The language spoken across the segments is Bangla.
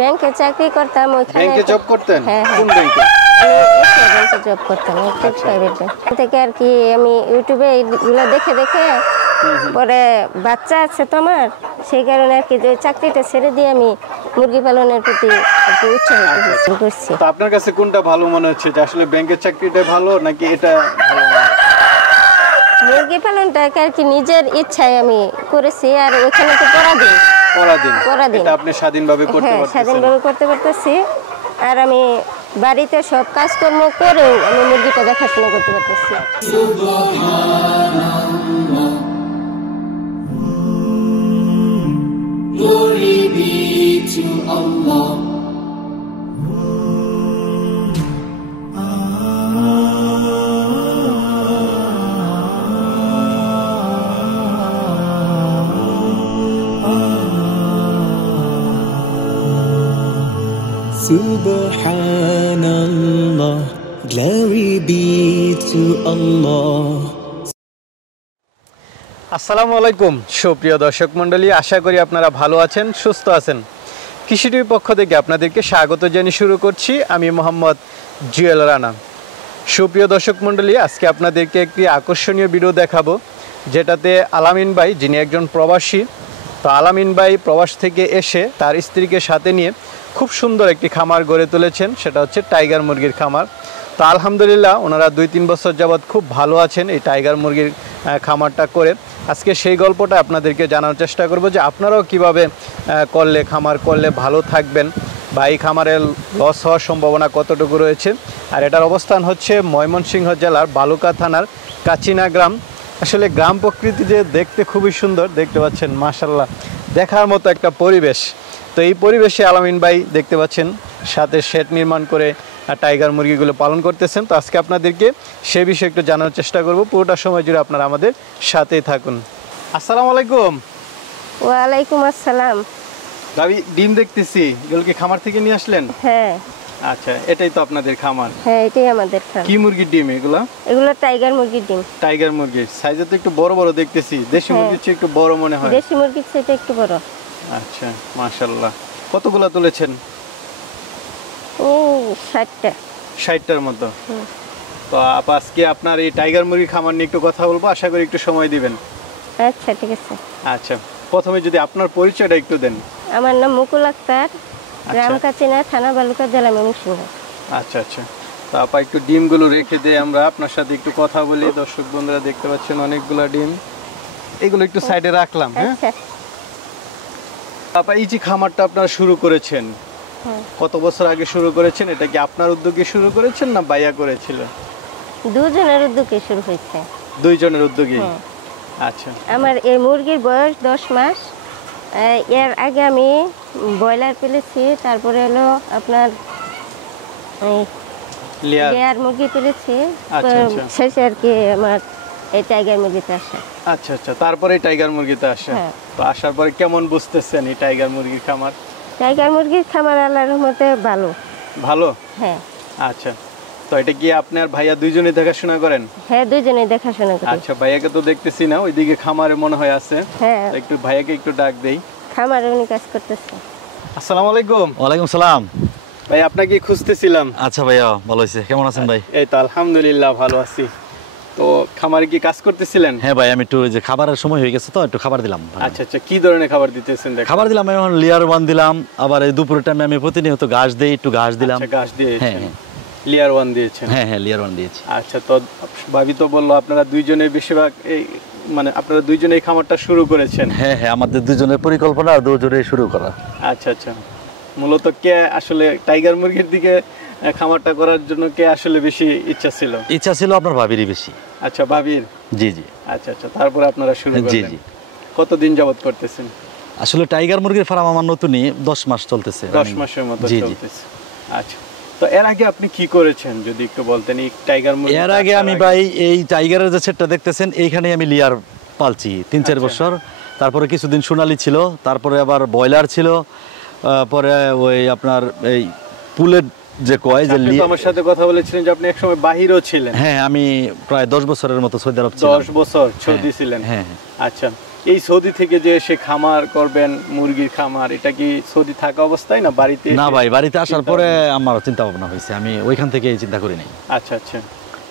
ব্যাংকে চাকরি করতাম ওইখানে। ব্যাংকে জব করতেন? হ্যাঁ। কোন ব্যাংকে? ব্যাংকে জব করতাম, একটা প্রাইভেট ব্যাংক থেকে আর কি। আমি ইউটিউবে এগুলো দেখে দেখে পরে বাচ্চা আছে তো আমার, সেই কারণে আর কি যে চাকরিটা ছেড়ে দিয়ে আমি মুরগি পালনের প্রতি একটু উৎসাহিত করছি। তো আপনার কাছে কোনটা ভালো মনে হচ্ছে, যে আসলে ব্যাংকের চাকরিটা ভালো নাকি এটা ভালো? মুরগি পালনটাকে আর কি নিজের ইচ্ছায় আমি করেছি, আর ওখানে তো পরাধীন এটা আপনি স্বাধীনভাবে করতে পারতেছেন? স্বাধীনভাবে করতে পারতেছি। আর আমি বাড়িতে সব কাজকর্ম করেও আমি মুরগিটা দেখাশোনা করতে পারতেছি। Glory be to Allah. Subhanallah, glory be to Allah. আসসালামু আলাইকুম সুপ্রিয় দর্শক মণ্ডলী, আশা করি আপনারা ভালো আছেন, সুস্থ আছেন। কৃষি টিভির পক্ষ থেকে আপনাদেরকে স্বাগত জানিয়ে শুরু করছি আমি মোহাম্মদ জুয়েল রানা। সুপ্রিয় দর্শক মণ্ডলী, আজকে আপনাদেরকে একটি আকর্ষণীয় ভিডিও দেখাবো, যেটাতে আলামিন ভাই, যিনি একজন প্রবাসী, তো আলামিন ভাই প্রবাস থেকে এসে তার স্ত্রীকে সাথে নিয়ে খুব সুন্দর একটি খামার গড়ে তুলেছেন, সেটা হচ্ছে টাইগার মুরগির খামার। তো আলহামদুলিল্লাহ ওনারা 2-3 বছর যাবৎ খুব ভালো আছেন এই টাইগার মুরগির খামারটা করে। আজকে সেই গল্পটা আপনাদেরকে জানার চেষ্টা করব, যে আপনারাও কিভাবে খামার করলে ভালো থাকবেন, বা এই খামারের লস হওয়ার সম্ভাবনা কতটুকু রয়েছে। আর এটার অবস্থান হচ্ছে ময়মনসিংহ জেলার বালুকা থানার কাচিনা গ্রাম। আসলে গ্রাম প্রকৃতি যে দেখতে খুবই সুন্দর, দেখতে পাচ্ছেন মাশাআল্লাহ, দেখার মতো একটা পরিবেশ। তো এই পরিবেশে আলামিন ভাই দেখতে পাচ্ছেন সাথে শেড নির্মাণ করে টাইগার মুরগিগুলো পালন করতেছেন। তো আজকে আপনাদেরকে সে বিষয়ে একটু জানার চেষ্টা করব, পুরোটা সময় জুড়ে আপনারা আমাদের সাথেই থাকুন। আসসালামু আলাইকুম। ওয়ালাইকুম আসসালাম। ভাবি, ডিম দেখতেছি, এগুলো কি খামার থেকে নিয়ে আসলেন? হ্যাঁ। আচ্ছা, এটাই তো আপনাদের খামার? হ্যাঁ, এটাই আমাদের খামার। কি মুরগির ডিম এগুলো? এগুলো টাইগার মুরগির ডিম। টাইগার মুরগির সাইজে তো একটু বড় বড় দেখতেছি, দেশি মুরগির চেয়ে একটু বড় মনে হয়। দেশি মুরগির চেয়ে একটু বড়। আচ্ছা, মাশাআল্লাহ। কতগুলো তুলেছেন? 60টার মতো। তো আজকে আপনার এই টাইগার মুরগির খামার নিয়ে একটু কথা বলবো, আশা করি একটু সময় দিবেন। আচ্ছা, ঠিক আছে। আচ্ছা, প্রথমে যদি আপনার পরিচয়টা একটু দেন। আমার নাম মুকুল আক্তার, গ্রাম কাচিনা, থানা বালুকা, জেলা ময়মনসিংহ। আচ্ছা আচ্ছা, তো আপা একটু ডিমগুলো রেখে দিয়ে আমরা আপনার সাথে একটু কথা বলি। দর্শক বন্ধুরা দেখতে পাচ্ছেন অনেকগুলো ডিম, এগুলো একটু সাইডে রাখলাম। হ্যাঁ আপা, এই যে খামারটা আপনারা শুরু করেছেন, কত বছর আগে শুরু করেছেন? এটা কি আপনার উদ্যোগে শুরু করেছেন না ভাইয়া করেছিল? দুজনের উদ্যোগে শুরু হয়েছে। দুইজনের উদ্যোগে? আচ্ছা। আমার এই মুরগির বয়স 10 মাস। এর আগে আমি ব্রয়লার পেলেছি, তারপরে হলো আপনার লেয়ার মুরগি পেলেছি, শেষে আর কি আমার এই টাইগার মুরগিতে আসে। আচ্ছা আচ্ছা, তারপরে টাইগার মুরগিতে আসে। তো আসার পরে কেমন বুঝতেছেন এই টাইগার মুরগির খামার? টাইগার মুরগির খামার আল্লাহর রহমতে ভালো। ভালো? হ্যাঁ। আচ্ছা, তো এটা কি আপনি আর ভাইয়া দুইজনেই দেখাশোনা করেন? হ্যাঁ, দুইজনেই দেখাশোনা করি। আচ্ছা, ভাইয়াকে তো দেখতেছি না, ওইদিকে খামারে মনে হয় আছে। হ্যাঁ, একটু ভাইয়াকে একটু ডাক দেই। খামারে উনি কাজ করতেছে। আসসালামু আলাইকুম। ওয়ালাইকুম সালাম। ভাই, আপনাকে খুঁজতেছিলাম। আচ্ছা ভাইয়া, ভালো হয়েছে, কেমন আছেন ভাই? এই তো আলহামদুলিল্লাহ ভালো আছি। তো খামারে কি কাজ করতেছিলেন? হ্যাঁ ভাই, আমি একটু যে খাবারের সময় হয়ে গেছে তো একটু খাবার দিলাম। আচ্ছা আচ্ছা, কি ধরনের খাবার দিতেছেন? খাবার দিলাম এখন লেয়ার 1 দিলাম, আবার এই দুপুরের টাইমে আমি প্রতিনিয়ত ঘাস দেই, একটু ঘাস দিলাম। আচ্ছা, ঘাস দিয়েছেন? লেয়ার 1 দিয়েছেন? হ্যাঁ হ্যাঁ, লেয়ার 1 দিয়েছি। আচ্ছা, তো ভাবি তো বললো আপনারা দুইজনে বেশিরভাগ এই আপনারা দুইজনে এই খামারটা শুরু করেছেন? হ্যাঁ হ্যাঁ, আমাদের দুজনের পরিকল্পনা, দুজনে শুরু করা। আচ্ছা আচ্ছা, মূলত কে আসলে টাইগার মুরগির দিকে খামারটা করার জন্য কে আসলে বেশি ইচ্ছা ছিল? ইচ্ছা ছিল আপনার ভাবিরই বেশি। আচ্ছা, ভাবির? জি জি। আচ্ছা আচ্ছা, তারপরে আপনারা শুরু করলেন? জি জি। কতদিন যাবত করতেছেন? আসলে টাইগার মুরগির ফার্ম আমার নতুনই 10 মাস চলতেছে। 10 মাসের মতো চলতেছে। আচ্ছা, তো এর আগে আপনি কি করেছেন যদি একটু বলতেন? এই টাইগার মুরগি এর আগে আমি ভাই এই টাইগারের যে সেটটা দেখতেছেন, এইখানে আমি লেয়ার পালছি 3-4 বছর। তারপরে কিছুদিন সোনালি ছিল, তারপরে আবার ব্রয়লার ছিল, পরে ওই আপনার এই পুলের যে কয় যে আমার সাথে কথা বলেছিলেন যে আপনি একসময় বাহিরেও ছিলেন। হ্যাঁ, আমি প্রায় 10 বছরের মতো সৌদি আরব ছিলাম। 10 বছর সৌদি ছিলেন? হ্যাঁ। আচ্ছা, এই সৌদি থেকে যে এসে খামার করবেন, মুরগির খামার, এটা কি সৌদি থাকা অবস্থায় না বাড়িতে? না ভাই, বাড়িতে আসার পরে আমার চিন্তা ভাবনা হয়েছে, আমি ওইখান থেকে চিন্তা করি নাই। আচ্ছা আচ্ছা,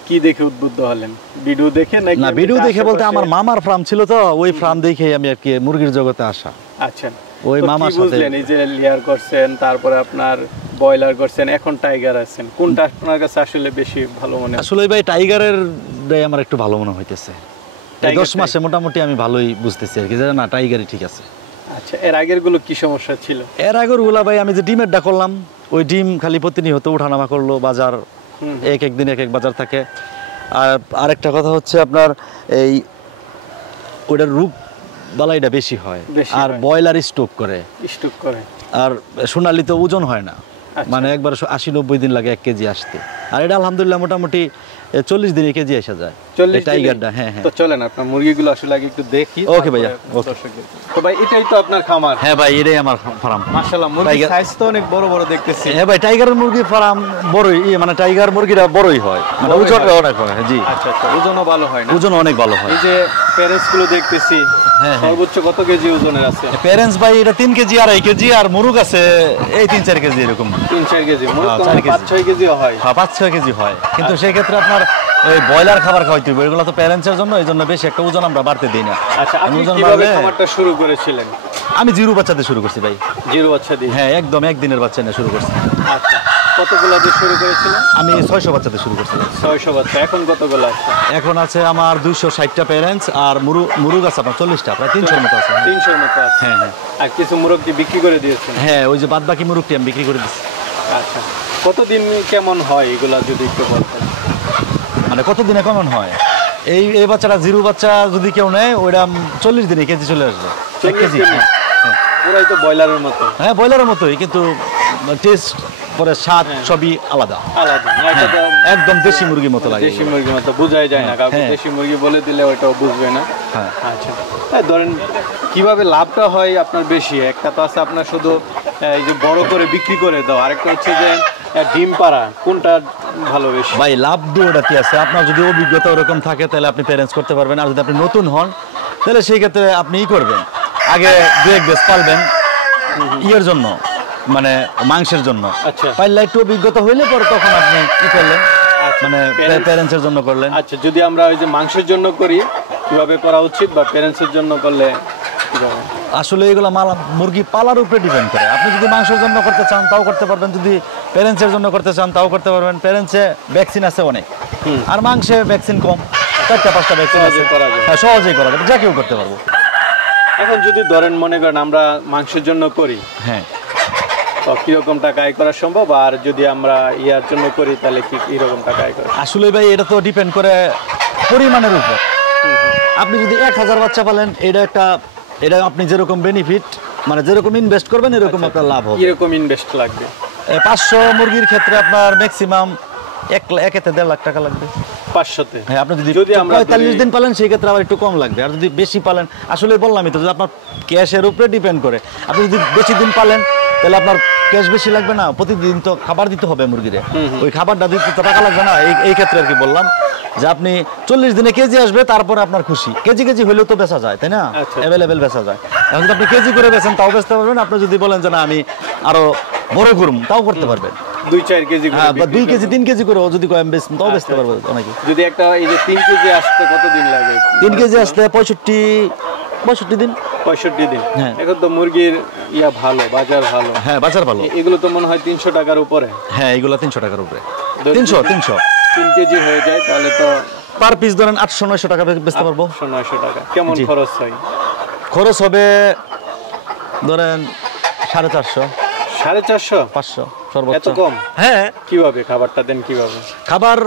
কি দেখে উদ্বুদ্ধ হলেন? ভিডিও দেখে নাকি? না, ভিডিও দেখে বলতে আমার মামার ফার্ম ছিল তো, ওই ফার্ম দেখে আমি আর কি মুরগির জগতে আসা। আচ্ছা, ওই তো মামার কি সাথে বুঝলেন? এই যে লেয়ার করছেন, তারপরে আপনার বয়লার করছেন, এখন টাইগার আছেন, কোনটা আপনার কাছে আসলে বেশি ভালো মনে হয়? আসলে ভাই টাইগারের আমার একটু ভালো মনে হইতেছে। এই টাইগার 10 মাসে মোটামুটি আমি ভালোই বুঝতেছি আর কি, যে না টাইগারই ঠিক আছে। আচ্ছা, এর আগের গুলো কি সমস্যা ছিল? এর আগের গুলা ভাই, আমি যে ডিমেরটা করলাম, ওই ডিম খালি প্রতিনিয়ত ওঠানামা করলো, বাজার এক এক দিন এক এক বাজার থাকে। আর আরেকটা কথা হচ্ছে আপনার এই ওইটার রোগ বালাইটা বেশি হয়, আর ব্রয়লার স্টক করে। আর সোনালি তো ওজন হয় না, মানে একবার 80-90 দিন লাগে 1 কেজি আসতে, আর এটা আলহামদুলিল্লাহ মোটামুটি 40 দিনে কেজি এসে যায় টাইগারটা। হ্যাঁ হ্যাঁ, তো চলেন আপনার মুরগিগুলো আসলে আগে একটু দেখি। ওকে ভাইয়া, ওকে। তো ভাই এটাই তো আপনার খামার? হ্যাঁ ভাই, এটাই আমার ফার্ম। মাশাআল্লাহ, মুরগির সাইজ তো অনেক বড় বড় দেখতেছি। হ্যাঁ ভাই, টাইগারের মুরগির ফার্ম বড়ই, মানে টাইগার মুরগিটা বড়ই হয়, মানে ওজনটা অনেক হয়। জি আচ্ছা আচ্ছা, ওজনও ভালো হয় না? ওজন অনেক ভালো হয়। এই যে প্যারেন্টস গুলো দেখতেছি, হ্যাঁ সর্বোচ্চ কত কেজি ওজনের আছে? প্যারেন্টস ভাই এটা 3 কেজি 2.5 কেজি, আর মুরগ আছে এই 3-4 কেজি এরকম। 3-4 কেজি মুরগ তো 4 কেজি। 5-6 কেজিও হয়। হ্যাঁ, 5-6 কেজি হয়, কিন্তু সেই ক্ষেত্রে আপনার এই ব্রয়লার খাবার খাওয়াইতে হবে, এগুলো তো প্যারেন্টসের জন্য, এই জন্য বেশি একটা ওজন আমরা বাড়তে দিই না। আচ্ছা, আপনি ওজন কিভাবে বাড়লে খামারটা শুরু করেছিলেন? আমি জিরো বাচ্চাতে শুরু করছি ভাই। জিরো বাচ্চা দিয়ে? হ্যাঁ, একদম একদিনের বাচ্চা নিয়ে শুরু করছি। আচ্ছা, কতগুলো দিয়ে শুরু করেছিলেন? আমি 600 বাচ্চাতে শুরু করছিলাম। 600 বাচ্চা। এখন কতগুলো আছে? এখন আছে আমার 260টা প্যারেন্টস, আর মুরগ আছে আপনার 40টা, প্রায় 300-র মতো আছে। 300-র মতো আছে? হ্যাঁ হ্যাঁ। আর কিছু মুরগ কি বিক্রি করে দিয়েছেন? হ্যাঁ, ওই যে বাদ বাকি মুরগটি আমি বিক্রি করে দিচ্ছি। আচ্ছা, কতদিন কেমন হয় এগুলা যদি একটু বলতেন? মানে কতদিনে কেমন হয়? এই বাচ্চাটা জিরো বাচ্চা যদি কেউ নেয়, ওইটা 40 দিনে কেজি চলে আসবে। 1 কেজি। হ্যাঁ, পুরাই তো ব্রয়লারের মতো। হ্যাঁ, ব্রয়লারের মতোই, কিন্তু টেস্ট পরে স্বাদ সবই আলাদা। আলাদা না? এটা তো একদম দেশি মুরগির মতো লাগে। দেশি মুরগির মতো বোঝাই যায় না, কাউকে হ্যাঁ। দেশি মুরগি বলে দিলে ওইটাও বুঝবে না। হ্যাঁ। আচ্ছা, ধরেন কিভাবে লাভটা হয় আপনার বেশি? একটা তো আছে আপনার শুধু এই যে বড় করে বিক্রি করে দাও, আরেকটা হচ্ছে যে ডিম পাড়া, কোনটা ভালো বেশি? ভাই লাভ দুটোটাই আছে। আপনার যদি অভিজ্ঞতা ওরকম থাকে তাহলে আপনি প্যারেন্টস করতে পারবেন, আর যদি আপনি নতুন হন তাহলে সেই ক্ষেত্রে আপনি করবেন, আগে 2-1 বেচ পালবেন ইয়ের জন্য, মানে মাংসের জন্য। আচ্ছা, পাইলে একটু অভিজ্ঞতা হইলে পরে তখন আপনি কি করলেন, মানে প্যারেন্টসের জন্য করলেন। আচ্ছা, যদি আমরা ওই যে মাংসের জন্য করি কিভাবে করা উচিত, বা প্যারেন্টসের জন্য করলে কিভাবে? আসলে এগুলো মুরগি পালার উপরে ডিপেন্ড করে। আপনি যদি মাংসের জন্য করতে চান তাও করতে পারবেন, যদি প্যারেন্টসের জন্য করতে চান তাও করতে পারবেন। প্যারেন্টসে ভ্যাকসিন আছে অনেক, আর মাংসে ভ্যাকসিন কম, 4-5টা ভ্যাকসিন আছে, সহজেই করা যাবে, যা কেউ করতে পারবো। এখন যদি ধরেন মনে করেন আমরা মাংসের জন্য করি, হ্যাঁ, তো কিরকম টাকা আয় করা সম্ভব? আর যদি আমরা ইয়ার জন্য করি তাহলে কি কিরকম টাকা আয় করা? আসলে ভাই এটা তো ডিপেন্ড করে পরিমাণের উপর। আপনি যদি 1000 বাচ্চা পালেন, এটা আপনি যেরকম বেনিফিট, মানে যেরকম ইনভেস্ট করবেন এরকম আপনার লাভ হবে। কিরকম ইনভেস্ট লাগবে? 500 মুরগির ক্ষেত্রে আপনার ম্যাক্সিমাম 1-1.5 লাখ টাকা লাগবে 500-তে। হ্যাঁ, আপনি যদি আমরা 45 দিন পালেন সেই ক্ষেত্রে আবার একটু কম লাগবে, আর যদি বেশি পালেন, আসলে বললামই তো, যদি আপনার ক্যাশের উপরে ডিপেন্ড করে। আপনি যদি বেশি দিন পালেন তাহলে আপনার ক্যাশ বেশি লাগবে না, প্রতিদিন তো খাবার দিতে হবে মুরগিরে, ওই খাবারটা দিতে তো টাকা লাগবে না। এই ক্ষেত্রে আর কি বললাম যে আপনি 40 দিনে কেজি আসবে, তারপরে আপনার খুশি। কেজি হলেও তো বেচা যায়, তাই না? অ্যাভেলেবেল বেচা যায়। এখন যদি আপনি কেজি করে বেচেন তাও বেচতে পারবেন, আপনি যদি বলেন যে না আমি আরো বড় করুম তাও করতে পারবেন। 2-4 কেজি, হ্যাঁ, বা 2 কেজি 3 কেজি করে যদি কয়েম বেচেন তাও বেচতে পারবেন অনেকে। যদি একটা এই যে 3 কেজি আসতে কতদিন লাগে? 3 কেজি আসতে 65 দিন। 65 দিন? হ্যাঁ। এখন তো মুরগির ভালো, বাজার ভালো। হ্যাঁ, বাজার ভালো। এগুলো তো মনে হয় 300 টাকার উপরে। হ্যাঁ, এগুলো 300 টাকার উপরে। 300 3 কেজি হয়ে যায় তাহলে তো পার পিস ধরেন 800-900 টাকা বেচতে পারবো। 800-900 টাকা। কেমন খরচ হয়? খরচ হবে ধরেন 450, 450, 500 সর্বোচ্চ। এত কম? হ্যাঁ। কিভাবে খাবারটা দেন? কিভাবে খাবার?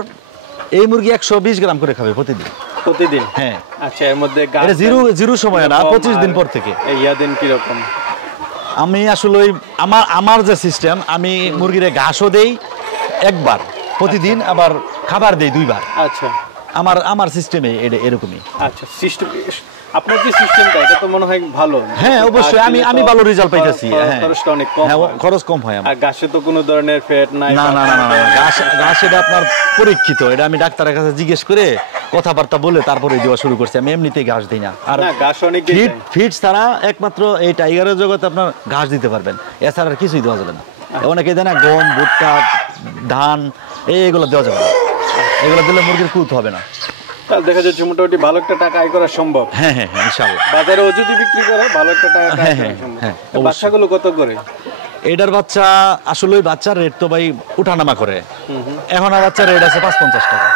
এই মুরগি 120 গ্রাম করে খাবে প্রতিদিন। প্রতিদিন? হ্যাঁ। আচ্ছা, এর মধ্যে এটা জিরো সময় না, 25 দিন পর থেকে। ইয়া দিন কিরকম? আমি আসলে আমার যে সিস্টেম, আমি মুরগিরে ঘাসও দেই একবার প্রতিদিন, আবার খাবার দেই 2 বার। আচ্ছা, আমার সিস্টেমে এরকমই। আচ্ছা, সিস্টেম আপনার কি সিস্টেমটা? এটা তো মনে হয় ভালো। হ্যাঁ, অবশ্যই আমি ভালো রেজাল্ট পাইতেছি। হ্যাঁ, খরচটা অনেক কম। হ্যাঁ, খরচ কম হয় আমার। আর ঘাসে তো কোনো ধরনের ফ্যাট নাই? না, ঘাস এটা আপনার পরীক্ষিত, এটা আমি ডাক্তারের কাছে জিজ্ঞেস করে কথাবার্তা বলে তারপরে দেওয়া শুরু করছি। আমি এমনিতেই ঘাস দিই না। আর না, ঘাস অনেক ফিড ছাড়া একমাত্র এই টাইগারের জগতে আপনার ঘাস দিতে পারবেন, এছাড়া আর কিছুই দেওয়া যাবে না। অনেকে দেয় না গম, ভুট্টা, ধান, এইগুলো দেওয়া যাবে না। এগুলো দিলে মুরগির কুত হবে না। তাহলে দেখা যাচ্ছে মোটামুটি ভালো একটা টাকা আয় করা সম্ভব। হ্যাঁ হ্যাঁ হ্যাঁ, ইনশাআল্লাহ। বাজারেও যদি বিক্রি করে ভালো একটা টাকা আয় করা সম্ভব। হ্যাঁ, বাচ্চাগুলো কত করে? এটার বাচ্চা আসলে ওই বাচ্চার রেট তো ভাই উঠানামা করে। এখন আর বাচ্চার রেট আছে 55 টাকা,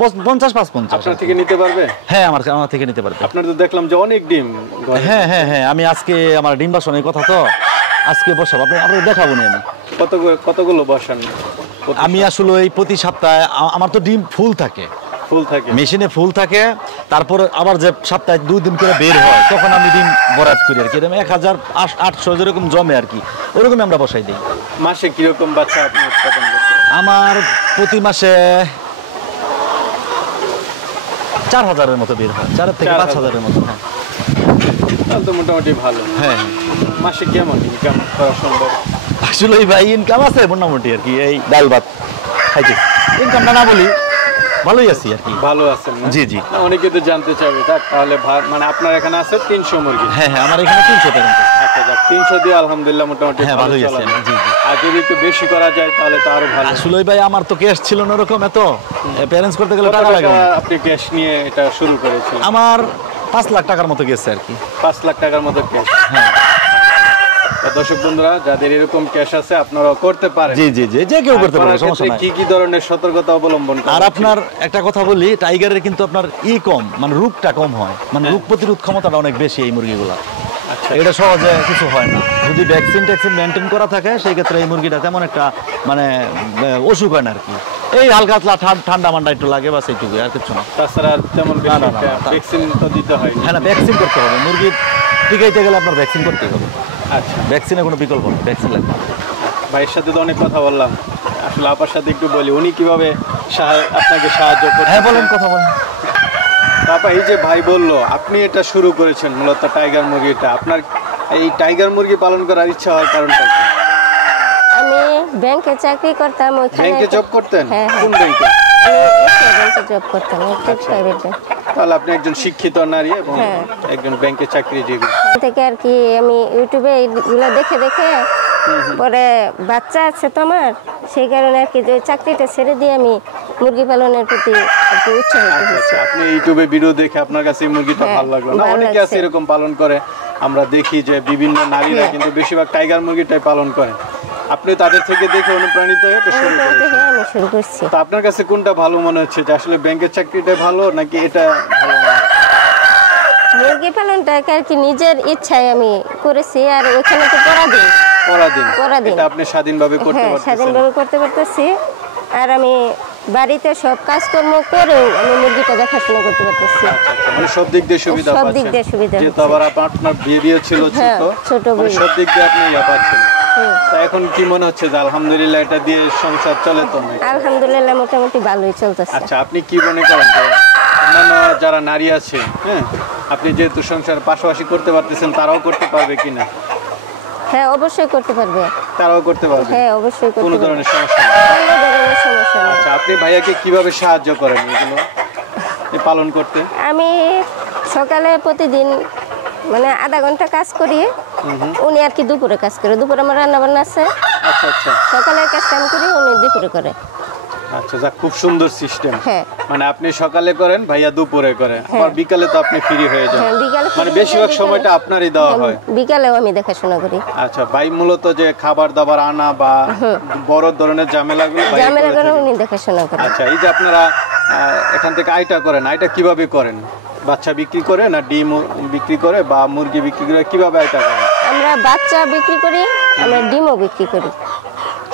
50-55। আপনার থেকে নিতে পারবে? হ্যাঁ, আমার থেকে নিতে পারবে। আপনার তো দেখলাম যে অনেক ডিম। হ্যাঁ হ্যাঁ হ্যাঁ, আমি আজকে আমার ডিম বাসনের কথা তো আজকে বসাবো, আপনাকে দেখাবো নি আমি কতগুলো বসান? আমি আসলে ওই প্রতি সপ্তাহে আমার তো ডিম ফুল থাকে, মেশিনে ফুল থাকে। তারপর আবার যে সপ্তাহে 2 দিন করে বের হয় তখন আমি ডিম বরাদ করি আর কি। এরকম 1800 যেরকম জমে আর কি, ওরকম আমরা বসাই দিই। মাসে কিরকম বাচ্চা আপনি উৎপাদন করেন? আমার প্রতি মাসে 4000-এর মতো বের হয়, 4 থেকে 5000-এর মতো। হ্যাঁ, তাহলে তো মোটামুটি ভালো। হ্যাঁ, মাসে কেমন ইনকাম করা সম্ভব? আসলে ভাই ইনকাম আছে মোটামুটি আর কি, এই ডাল ভাত খাইতে। ইনকামটা না বলি, ভালোই আছি আর কি। ভালো আছেন? জি জি। অনেকে তো জানতে চাইবে, তাহলে মানে আপনার এখানে আছে 300 মুরগি? হ্যাঁ হ্যাঁ, আমার এখানে 300 প্যারেন্ট আছে। আচ্ছা, 300 দিয়ে আলহামদুলিল্লাহ মোটামুটি ভালোই আছে। জি জি। আর যদি একটু বেশি করা যায় তাহলে তো আরো ভালো। আসলে ভাই আমার তো ক্যাশ ছিল না ওরকম, এত প্যারেন্টস করতে গেলে টাকা লাগে। আপনি ক্যাশ নিয়ে এটা শুরু করেছিলেন? আমার 5 লাখ টাকার মতো গেছে আর কি। 5 লাখ টাকার মতো ক্যাশ? হ্যাঁ। দর্শক বন্ধুরা, যাদের এরকম ক্যাশ আছে আপনারাও করতে পারেন। জি জি জি, যে কেউ করতে পারে, সমস্যা নাই। কি ধরনের সতর্কতা অবলম্বন করেন? আর আপনার একটা কথা বলি, টাইগারের কিন্তু আপনার কম, মানে রোগটা কম হয়, মানে রোগ প্রতিরোধ ক্ষমতাটা অনেক বেশি এই মুরগিগুলা। এটা সহজে কিছু হয় না যদি ভ্যাকসিন মেনটেন করা থাকে। সেই ক্ষেত্রে এই মুরগিটা তেমন একটা মানে অসুখ হয় না আর কি। এই হালকা ঠান্ডা মান্ডা একটু লাগে, বাস এইটুকু, আর কিছু না। তাছাড়া তেমন ভ্যাকসিন তো দিতে হয়? হ্যাঁ, ভ্যাকসিন করতে হবে। মুরগি টিকাইতে গেলে আপনার ভ্যাকসিন করতেই হবে। আচ্ছা, ভ্যাকসিনের কোনো বিকল্প নেই, ভ্যাকসিন লাগবে। ভাইয়ের সাথে তো অনেক কথা বললাম, আসলে আপার সাথে একটু বলি, উনি কিভাবে আপনাকে সাহায্য করেন? হ্যাঁ, বলেন, কথা বলেন। তারপর এই যে ভাই বললো আপনি এটা শুরু করেছেন মূলত টাইগার মুরগিটা, আপনার এই টাইগার মুরগি পালন করার ইচ্ছা হওয়ার কারণটা কি? আমি ব্যাংকে চাকরি করতাম। ব্যাংকে জব করতেন? কোন ব্যাংকে? ব্যাংকে জব করতাম, প্রাইভেট ব্যাংক। তাহলে আপনি একজন শিক্ষিত নারী এবং একজন ব্যাংকে চাকরিজীবী। থেকে আর কি আমি ইউটিউবে এগুলো দেখে দেখে পরে বাচ্চা আছে তো আমার, সেই কারণে আর কি যে চাকরিটা ছেড়ে দিয়ে আমি মুরগি পালনের প্রতি একটু উৎসাহিত হয়েছি। আপনি ইউটিউবে ভিডিও দেখে আপনার কাছে এই মুরগিটা ভালো লাগলো না? অনেকে আছে এরকম পালন করে, আমরা দেখি যে বিভিন্ন নারীরা কিন্তু বেশিরভাগ টাইগার মুরগিটাই পালন করে। আপনি তাদের থেকে দেখে অনুপ্রাণিত হয়ে এটা শুরু করছি। তো আপনার কাছে কোনটা ভালো মনে হচ্ছে, যে আসলে ব্যাংকের চাকরিটা ভালো নাকি এটা ভালো? মুরগি পালনটা আর কি নিজের ইচ্ছায় আমি করেছি, আর ওখানে তো পরাধীন এটা আপনি স্বাধীনভাবে করতে পারতেছেন? স্বাধীনভাবে করতে পারতেছি। আর আমি বাড়িতে সব কাজকর্ম করেও আমি মুরগিটা দেখাশোনা করতে পারতেছি। মানে সব দিক দিয়ে সুবিধা পাচ্ছেন? সব দিক দিয়ে সুবিধা। যেহেতু আবার আপনার বেবিও ছিল ছোট, সব দিক দিয়ে আপনি পাচ্ছেন। তা এখন কি মনে হচ্ছে যে আলহামদুলিল্লাহ এটা দিয়ে সংসার চলে? তো আলহামদুলিল্লাহ মোটামুটি ভালোই চলতেছে। আচ্ছা, আপনি কি মনে করেন যে অন্যান্য যারা নারী আছে, হ্যাঁ, আপনি যেহেতু সংসার পাশাপাশি করতে পারতেছেন, তারাও করতে পারবে কিনা? হ্যাঁ, অবশ্যই করতে পারবে। তারাও করতে পারবে? হ্যাঁ, অবশ্যই করতে পারবে। কোনো ধরনের সমস্যা নেই? কোনো ধরনের সমস্যা নেই। আচ্ছা, আপনি ভাইয়াকে কিভাবে সাহায্য করেন এগুলো পালন করতে? আমি সকালে প্রতিদিন মানে আধা ঘন্টা কাজ করি, উনি আর কি দুপুরে কাজ করে। দুপুরে আমার রান্না বান্না আছে। আচ্ছা আচ্ছা। সকালের কাজটা আমি করি, উনি দুপুরে করে। আচ্ছা, যাক, খুব সুন্দর সিস্টেম। হ্যাঁ, মানে আপনি সকালে করেন, ভাইয়া দুপুরে করে, আবার বিকালে তো আপনি ফ্রি হয়ে যান। হ্যাঁ, বিকালে মানে বেশিরভাগ সময়টা আপনারই দেওয়া হয়? বিকালেও আমি দেখাশোনা করি। আচ্ছা, ভাই মূলত যে খাবার দাবার আনা বা বড় ধরনের ঝামেলাগুলো উনি দেখাশোনা করেন। আচ্ছা, এই যে আপনারা এখান থেকে আয়টা করেন, আয়টা কিভাবে করেন? বাচ্চা বিক্রি করে না ডিম বিক্রি করে বা মুরগি বিক্রি করে, কিভাবে আয়টা করেন? আমরা বাচ্চা বিক্রি করি, আমরা ডিমও বিক্রি করি।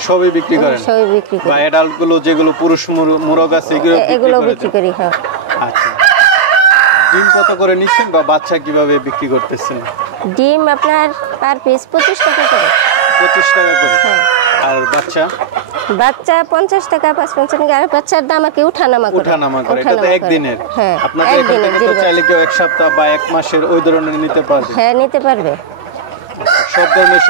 সবই বিক্রি করেন? সবই বিক্রি করি। বা অ্যাডাল্ট গুলো যেগুলো পুরুষ মুরগ আছে এগুলো বিক্রি করি। হ্যাঁ। আচ্ছা, ডিম কত করে নিচ্ছেন বা বাচ্চা কিভাবে বিক্রি করতেছেন? ডিম আপনার পার পিস 25 টাকা করে। 25 টাকা করে? হ্যাঁ। আর বাচ্চা? বাচ্চা 50 টাকা, 55 টাকা। আর বাচ্চার দাম আর কি উঠানামা করে। এটা তো একদিনের? হ্যাঁ, আপনাদের এখান থেকে তো চাইলে কেউ এক সপ্তাহ বা এক মাসের ওই ধরনের নিতে পারবে? হ্যাঁ, নিতে পারবে। সব ধরনের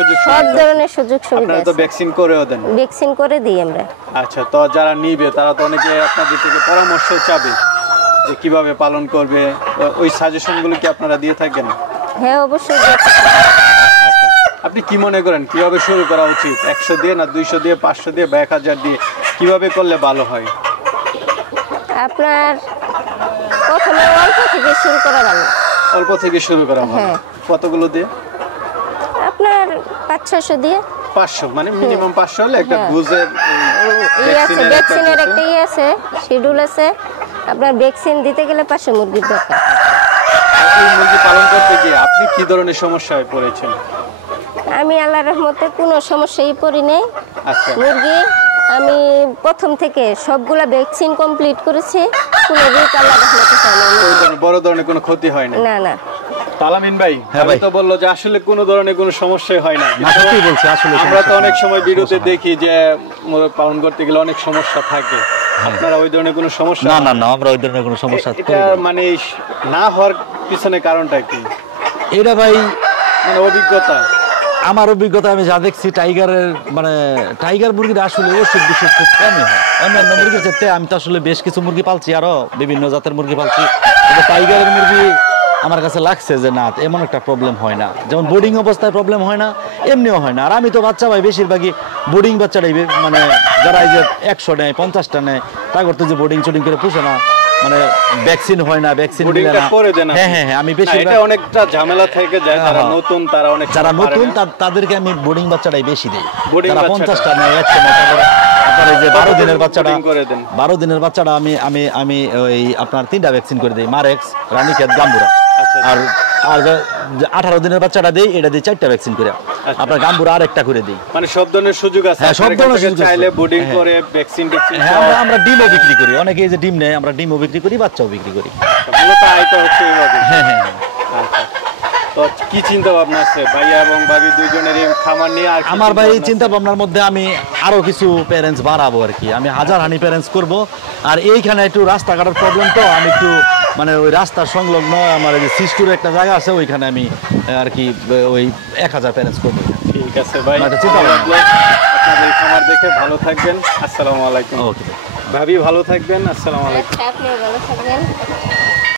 সুযোগ সুবিধা আপনারা তো ভ্যাকসিন করেও দেন? ভ্যাকসিন করে দিই আমরা। আচ্ছা, তো যারা নিবে তারা তো অনেকে আপনাদের থেকে পরামর্শ চাবে, যে কিভাবে পালন করবে, ওই সাজেশনগুলো কি আপনারা দিয়ে থাকেন? হ্যাঁ অবশ্যই। আচ্ছা, আপনি কি মনে করেন কিভাবে শুরু করা উচিত? 100 দিয়ে না 200 দিয়ে, 500 দিয়ে বা 1000 দিয়ে, কিভাবে করলে ভালো হয়? আপনার প্রথমে অল্প থেকে শুরু করা ভালো। অল্প থেকে শুরু করা ভালো। হ্যাঁ। কতগুলো দিয়ে? আপনার 500-600 দিয়ে। 500 মানে মিনিমাম 500 হলে একটা গুজের আছে, ভ্যাকসিনের একটা আছে, শিডিউল আছে। আপনার ভ্যাকসিন দিতে গেলে 500 মুরগির দরকার। এই মুরগি পালন করতে গিয়ে আপনি কি ধরনের সমস্যায় পড়েছেন? আমি আল্লাহর রহমতে কোনো সমস্যাই পড়ি নাই। আচ্ছা, মুরগি আমি প্রথম থেকে সবগুলা ভ্যাকসিন কমপ্লিট করেছি, কোনো রোগ আল্লাহর রহমতে হয় না। বড় ধরনের কোনো ক্ষতি হয় না? না না। তালামিন ভাই, হ্যাঁ আমি ভাই। তো বললো যে আসলে কোনো ধরনের কোনো সমস্যাই হয় না। না, সত্যি বলছি, আসলে আমরা তো সমস্যা অনেক হয়। সময় ভিডিওতে দেখি যে মুরগি পালন করতে গেলে অনেক সমস্যা থাকে। আপনারা ওই ধরনের কোনো সমস্যা? না না না, আমরা ওই ধরনের কোনো সমস্যা এটা করি না। মানে না হওয়ার পিছনে কারণটা কি? এটা ভাই মানে অভিজ্ঞতা। আমার অভিজ্ঞতা আমি যা দেখছি, টাইগার মুরগির আসলে অসুখ বিসুখ খুব কমই হয়। অন্যান্য মুরগির ক্ষেত্রে আমি তো আসলে বেশ কিছু মুরগি পালছি, আরো বিভিন্ন জাতের মুরগি পালছি, কিন্তু টাইগারের মুরগি আমার কাছে লাগছে যে না, এমন একটা প্রবলেম হয় না। যেমন বোর্ডিং অবস্থায় প্রবলেম হয় না, এমনিও হয় না। আর আমি তো বাচ্চা ভাই বেশিরভাগই বোর্ডিং বাচ্চাটাই মানে যারা এই যে 100 নেয়, 50টা নেয়, টাইগার তো যে বোর্ডিং চোডিং করে পুষে না, মানে ভ্যাকসিন হয় না, ভ্যাকসিন দিলে বোর্ডিংটা না। করে দেন? হ্যাঁ হ্যাঁ হ্যাঁ, আমি না, বেশি এটা অনেকটা ঝামেলা থেকে যায়। যারা হ্যাঁ। নতুন তারা অনেক যারা পারে নতুন না। তাদেরকে আমি বোর্ডিং বাচ্চাটাই বেশি দিই। বোর্ডিং যারা বাচ্চাটা? 50টা নেয়, 100 নেয়, তারপরে আপনার এই যে 12 দিনের বাচ্চাটা, বোর্ডিং করে দেন? 12 দিনের বাচ্চাটা আমি আমি আমি ওই আপনার 3টা ভ্যাকসিন করে দিই, মারেক্স, রানীক্ষেত, গাম্বুরা। আচ্ছা। আর আর যে 18 দিনের বাচ্চাটা দেই, এটা দিই 4টা ভ্যাকসিন করে। আপনার গাম্বুরা আরেকটা করে দিই। মানে সব ধরনের সুযোগ আছে? হ্যাঁ, সব আপনার ধরনের এখান থেকে সুযোগ আছে। চাইলে বোর্ডিং হ্যাঁ। করে ভ্যাকসিন হ্যাঁ, আমরা ডিমও বিক্রি করি। অনেকে এই যে ডিম নেয়, আমরা ডিমও বিক্রি করি, বাচ্চাও বিক্রি করি। মূলত আয়টা হচ্ছে এইভাবে। হ্যাঁ হ্যাঁ হ্যাঁ। আচ্ছা, তো কি চিন্তা ভাবনা আছে ভাইয়া এবং ভাবি দুইজনেরই খামার নিয়ে? আর কি আমার ভাই চিন্তা চিন্তা ভাবনার মধ্যে আমি আরো কিছু প্যারেন্টস বাড়াবো আর কি। আমি হাজার হানি প্যারেন্টস করব। আর এইখানে একটু রাস্তাঘাটের প্রবলেম, তো আমি একটু মানে ওই রাস্তার সংলগ্ন আমার এই যে সিস্টুর একটা জায়গা আছে, ওইখানে আমি আর কি ওই 1000 প্যারেন্টস করবো। ঠিক আছে ভাই, না, এটা চিন্তা ভাবনা। আপনাদের খামার দেখে ভালো থাকবেন। আসসালামু আলাইকুম। ওকে। ভাবি ভালো থাকবেন। আসসালামু আলাইকুম। আচ্ছা, আপনিও ভালো থাকবেন।